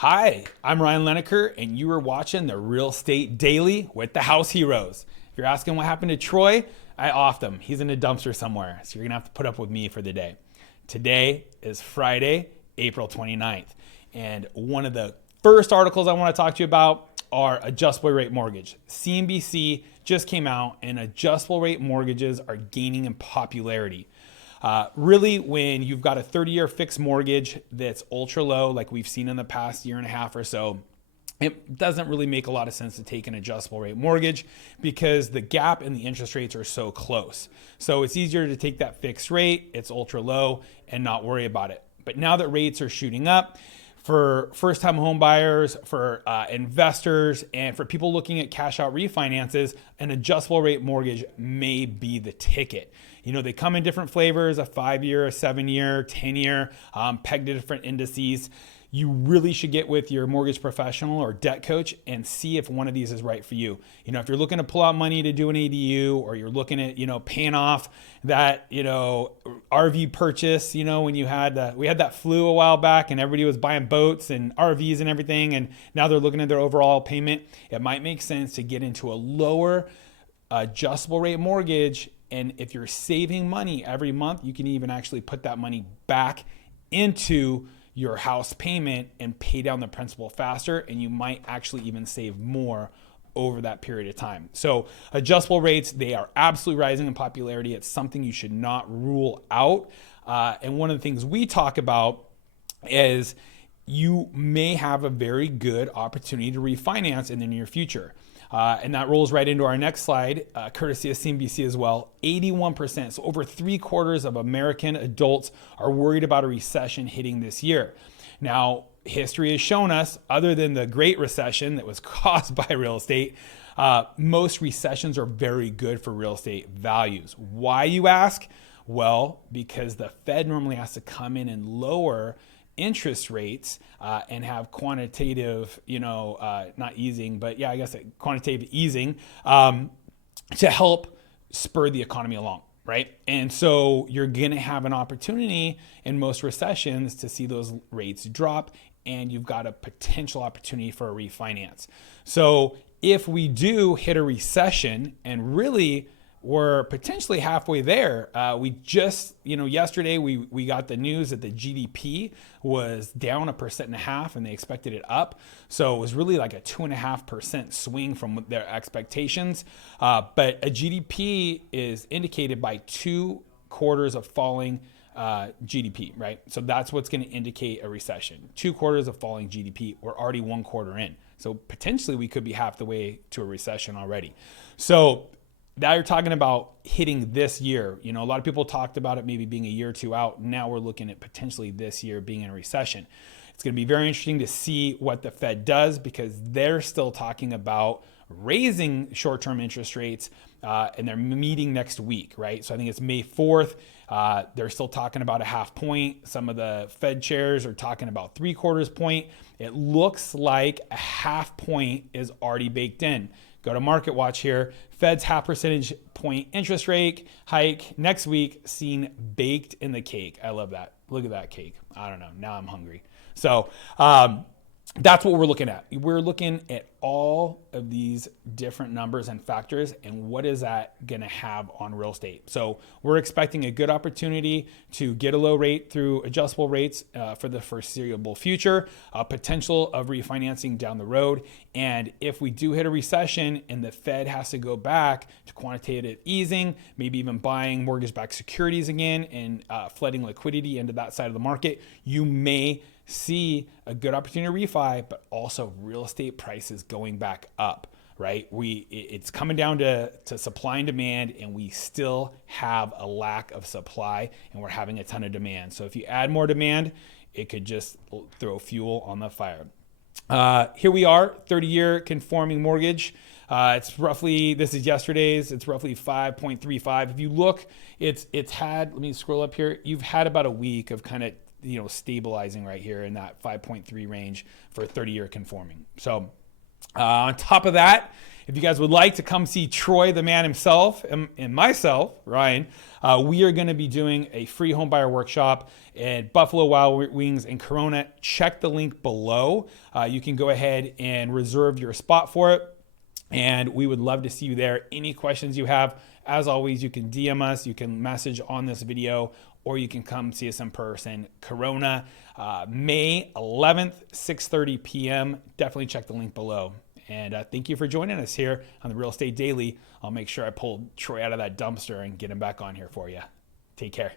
Hi, I'm Ryan Lineker, and you are watching the Real Estate Daily with the House Heroes. If you're asking what happened to Troy, I offed him. He's in a dumpster somewhere, so you're gonna have to put up with me for the day. Today is Friday, April 29th, and one of the first articles I want to talk to you about are adjustable rate mortgage. CNBC just came out, and adjustable rate mortgages are gaining in popularity. Really, when you've got a 30-year fixed mortgage that's ultra low, like we've seen in the past year and a half or so, it doesn't really make a lot of sense to take an adjustable rate mortgage because the gap in the interest rates are so close. So it's easier to take that fixed rate, it's ultra low, and not worry about it. But now that rates are shooting up, for first-time home buyers, for investors, and for people looking at cash-out refinances, an adjustable rate mortgage may be the ticket. You know, they come in different flavors, a 5-year, a 7-year, 10-year, pegged to different indices. You really should get with your mortgage professional or debt coach and see if one of these is right for you. You know, if you're looking to pull out money to do an ADU, or you're looking at, paying off that, RV purchase, when we had that flu a while back and everybody was buying boats and RVs and everything, and now they're looking at their overall payment, it might make sense to get into a lower adjustable rate mortgage. And if you're saving money every month, you can even actually put that money back into your house payment and pay down the principal faster, and you might actually even save more over that period of time. So adjustable rates, they are absolutely rising in popularity. It's something you should not rule out. And one of the things we talk about is you may have a very good opportunity to refinance in the near future. And that rolls right into our next slide, courtesy of CNBC as well. 81%, so over 3/4 of American adults are worried about a recession hitting this year. Now, history has shown us, other than the Great Recession that was caused by real estate, most recessions are very good for real estate values. Why, you ask? Well, because the Fed normally has to come in and lower interest rates and have quantitative, not easing, but yeah, I guess quantitative easing to help spur the economy along, right? And so you're going to have an opportunity in most recessions to see those rates drop, and you've got a potential opportunity for a refinance. So if we do hit a recession, and really we're potentially halfway there. We just, yesterday we got the news that the GDP was down 1.5%, and they expected it up. So it was really like a 2.5% swing from their expectations. But a GDP is indicated by 2 quarters of falling GDP, right? So that's what's going to indicate a recession. 2 quarters of falling GDP. We're already 1 quarter in. So potentially we could be half the way to a recession already. So now you're talking about hitting this year. A lot of people talked about it maybe being a year or two out. Now we're looking at potentially this year being in a recession. It's going to be very interesting to see what the Fed does, because they're still talking about raising short-term interest rates, and they're meeting next week, right? So I think it's May 4th. They're still talking about a 0.5 point. Some of the Fed chairs are talking about 3/4 point. It looks like a 0.5 point is already baked in. Go to Market Watch here. Fed's 0.5 percentage point interest rate hike next week seen baked in the cake. I love that. Look at that cake. I don't know. Now I'm hungry. So that's what we're looking at. We're looking at all of these different numbers and factors, and what is that going to have on real estate. So we're expecting a good opportunity to get a low rate through adjustable rates for the foreseeable future, potential of refinancing down the road. And if we do hit a recession and the Fed has to go back to quantitative easing, maybe even buying mortgage-backed securities again and flooding liquidity into that side of the market, you may see a good opportunity to refi, but also real estate prices going back up, right? It's coming down to supply and demand, and we still have a lack of supply, and we're having a ton of demand. So if you add more demand, it could just throw fuel on the fire. Here we are, 30-year conforming mortgage. It's roughly, this is yesterday's, it's roughly 5.35. If you look, it's had, let me scroll up here. You've had about a week of kind of stabilizing right here in that 5.3 range for 30-year conforming. So On top of that, if you guys would like to come see Troy, the man himself, and myself, Ryan, we are going to be doing a free home buyer workshop at Buffalo Wild Wings in Corona. Check the link below. You can go ahead and reserve your spot for it. And we would love to see you there. Any questions you have, as always, you can DM us, you can message on this video, or you can come see us in person. Corona, May 11th, 6:30 p.m. Definitely check the link below. And thank you for joining us here on the Real Estate Daily. I'll make sure I pull Troy out of that dumpster and get him back on here for you. Take care.